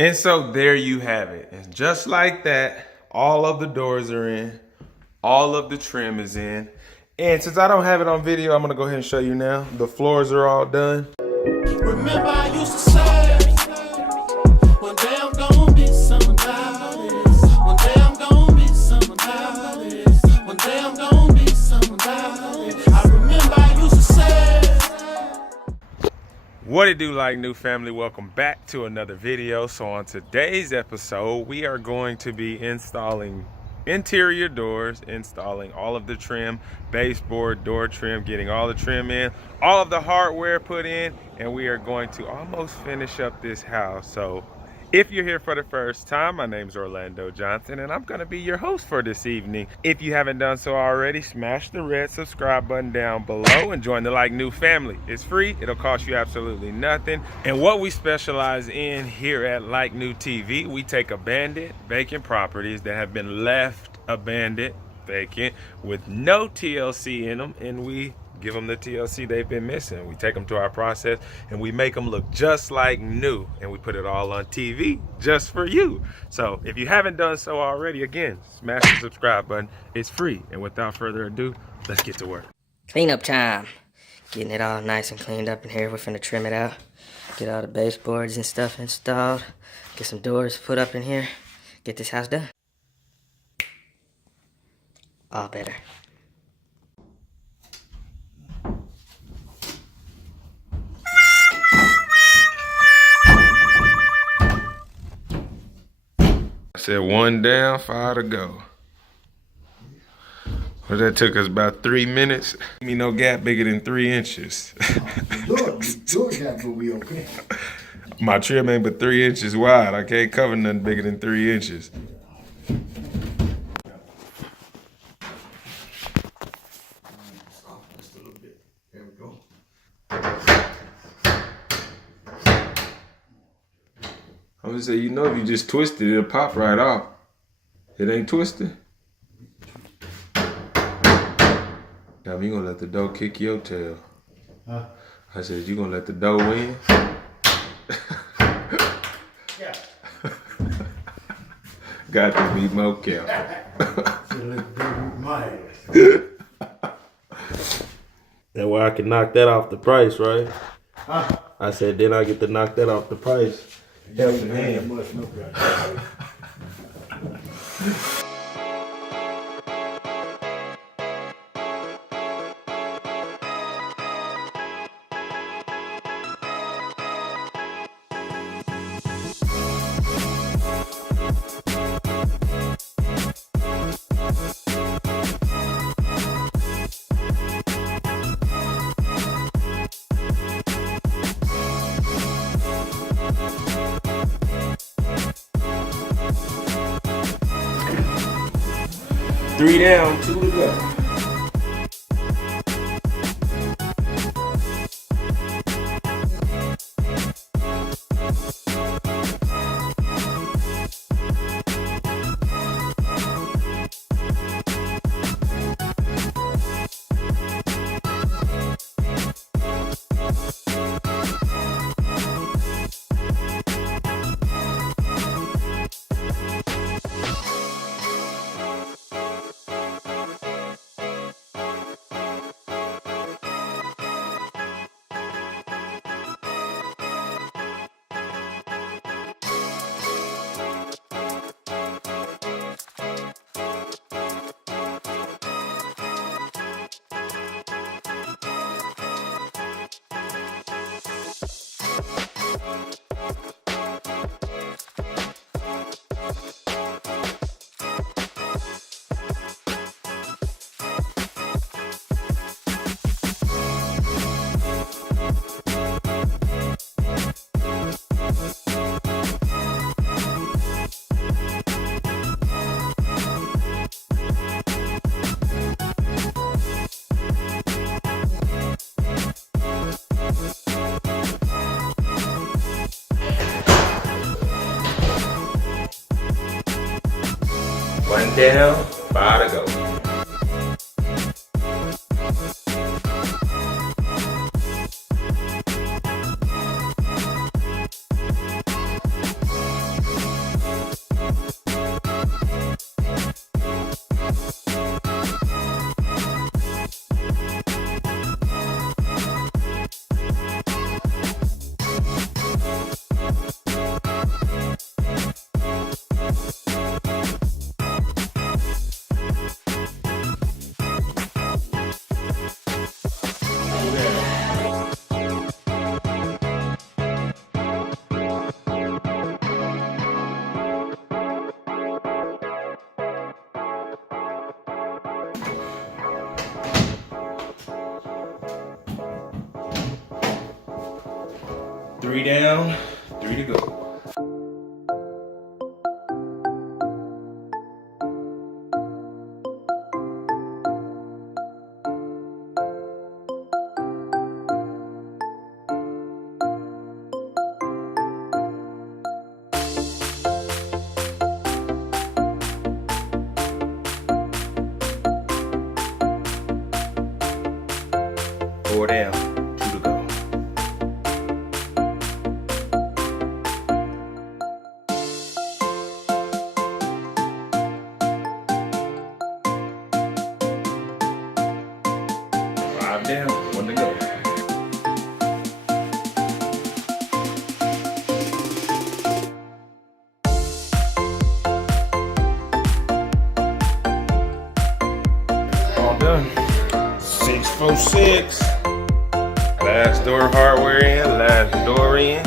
And so there you have it. And just like that, all of the doors are in, all of the trim is in. And since I don't have it on video, I'm gonna go ahead and show you now. The floors are all done. Remember I used to say, one day I'm gonna be somebody. One day I'm gonna be somebody. One day I'm gonna be somebody. I remember I used to say. What it do, like new family? Welcome back to another video. So on today's episode, we are going to be installing interior doors, installing all of the trim, baseboard, door trim, getting all the trim in, all of the hardware put in, and we are going to almost finish up this house. So if you're here for the first time, my name's Orlando Johnson, and I'm gonna be your host for this evening. If you haven't done so already, smash the red subscribe button down below and join the Like New family. It's free, it'll cost you absolutely nothing. And what we specialize in here at Like New TV, we take abandoned, vacant properties that have been left abandoned, vacant, with no TLC in them, and we give them the TLC they've been missing. We take them to our process and we make them look just like new, and we put it all on TV just for you. So if you haven't done so already, again, smash the subscribe button. It's free. And without further ado, let's get to work. Cleanup time. Getting it all nice and cleaned up in here. We're finna trim it out. Get all the baseboards and stuff installed. Get some doors put up in here. Get this house done. All better. I said one down, 5 to go. Well, that took us about 3 minutes. Give me no gap bigger than 3 inches. Door gap will be okay. My trim ain't but 3 inches wide. I can't cover nothing bigger than 3 inches. Just a little bit. There we go. I'm gonna say, you know, if you just twist it, it'll pop right off. It ain't twisted. Now you gonna let the dough kick your tail. Huh? I said, you gonna let the dough win? Yeah. Got to be more careful. So let's do my That way I can knock that off the price, right? Huh? I said, then I get to knock that off the price. Helping hand. Much no problem. Three down, 2 to go. One down, 5 to go. Three down, 3 to go. Four down, 2 to go. Five down, 1 to go. All done. 646. Last door hardware in, last door in.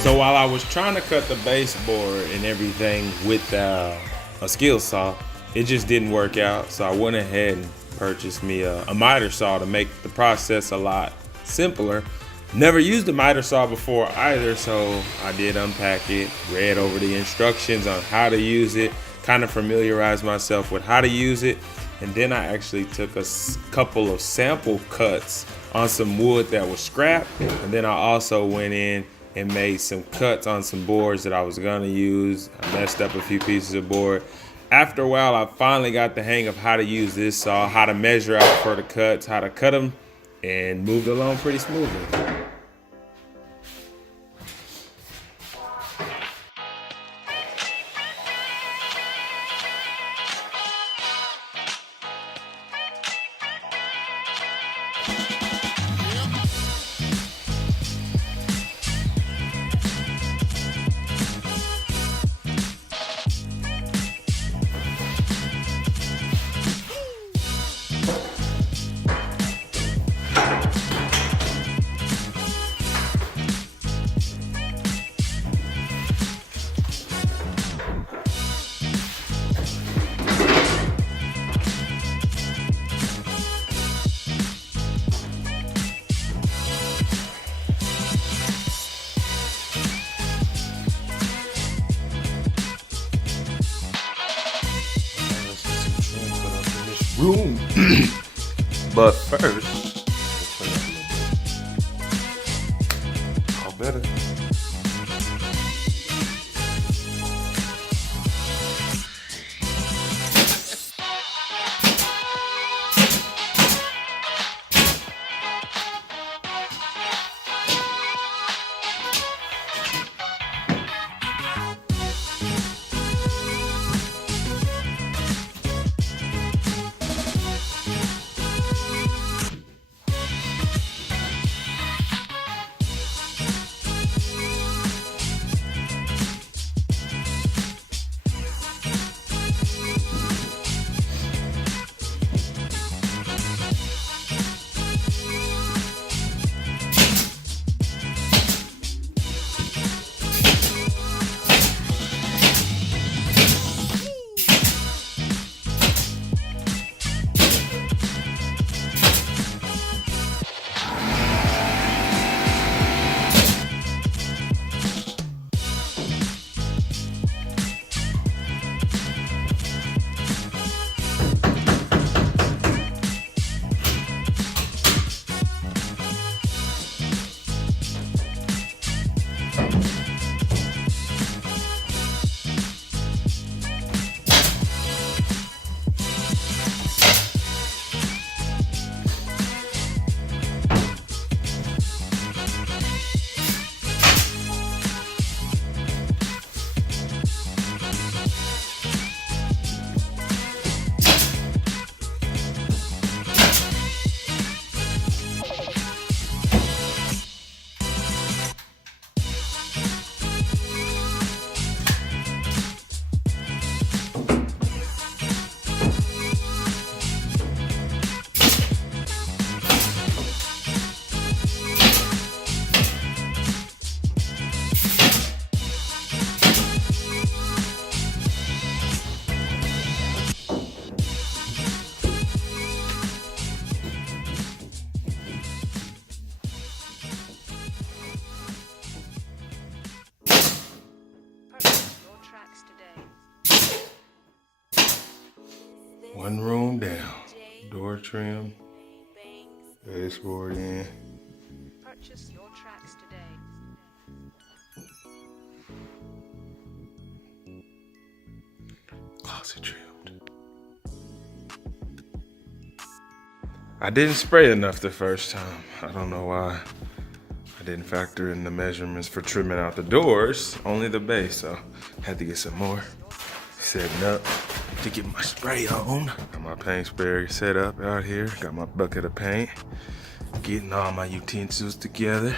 So while I was trying to cut the baseboard and everything with a skill saw, it just didn't work out. So I went ahead and purchased me a miter saw to make the process a lot simpler. Never used a miter saw before either, so I did unpack it, read over the instructions on how to use it, kind of familiarized myself with how to use it, and then I actually took a couple of sample cuts on some wood that was scrapped, and then I also went in and made some cuts on some boards that I was gonna use. I messed up a few pieces of board. After a while, I finally got the hang of how to use this saw, how to measure out for the cuts, how to cut them, and moved along pretty smoothly. Room. But first, all better. One room down. Door trim. Baseboard in. Purchase your tracks today. closet trimmed. I didn't spray enough the first time. I don't know why. I didn't factor in the measurements for trimming out the doors, only the base, so had to get some more. Setting up to get my spray on. Got my paint sprayer set up out here. Got my bucket of paint. Getting all my utensils together.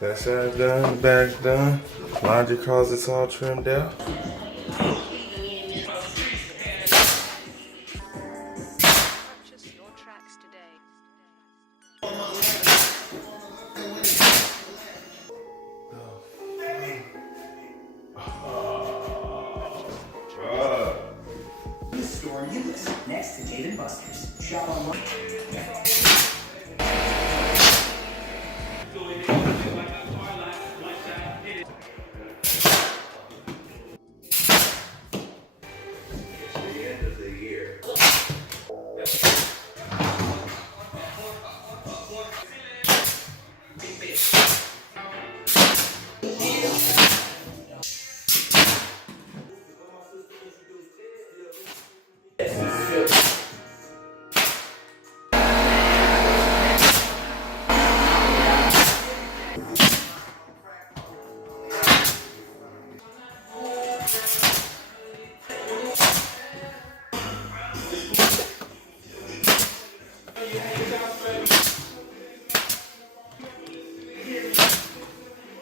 That side's done, the back's done. Laundry closet's all trimmed out. Purchase your tracks today. Store units next to Dave & Buster's. Shop online.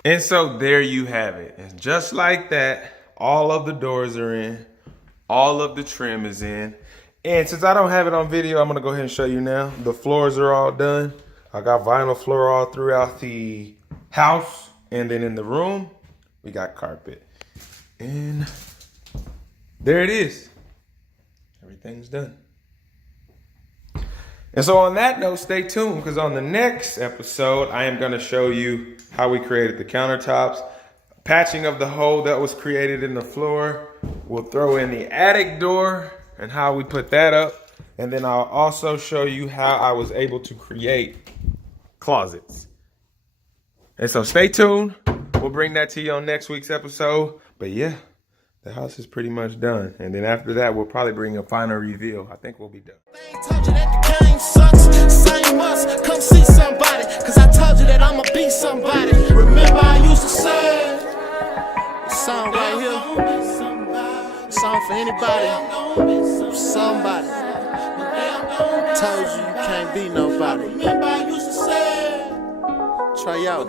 And so there you have it. And just like that, all of the doors are in. All of the trim is in. And since I don't have it on video, I'm gonna go ahead and show you now. The floors are all done. I got vinyl floor all throughout the house. And then in the room, we got carpet. And there it is. Everything's done. And so on that note, stay tuned, because on the next episode, I am gonna show you how we created the countertops, patching of the hole that was created in the floor. We'll throw in the attic door and how we put that up. And then I'll also show you how I was able to create closets. And so stay tuned. We'll bring that to you on next week's episode. But yeah, the house is pretty much done. And then after that, we'll probably bring a final reveal. I think we'll be done. Told you that the game sucks, same must come see somebody, cause I told you that I'ma be somebody. Remember I used to say, this song right here, song for anybody, somebody. Told you you can't be nobody. Remember I used to say, try out.